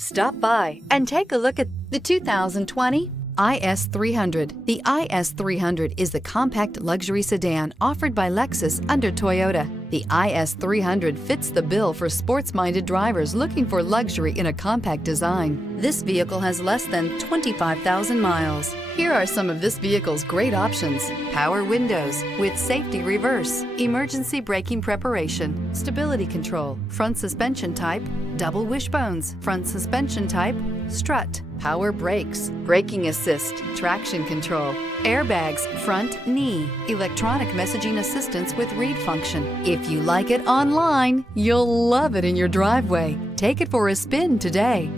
Stop by and take a look at the 2020 IS300. The IS300 is the compact luxury sedan offered by Lexus under Toyota. The IS300 fits the bill for sports-minded drivers looking for luxury in a compact design. This vehicle has less than 25,000 miles. Here are some of this vehicle's great options: power windows with safety reverse, emergency braking preparation, stability control, front suspension type, double wishbones, front suspension type, strut, power brakes, braking assist, traction control, airbags, front knee, electronic messaging assistance with read function. If you like it online, you'll love it in your driveway. Take it for a spin today.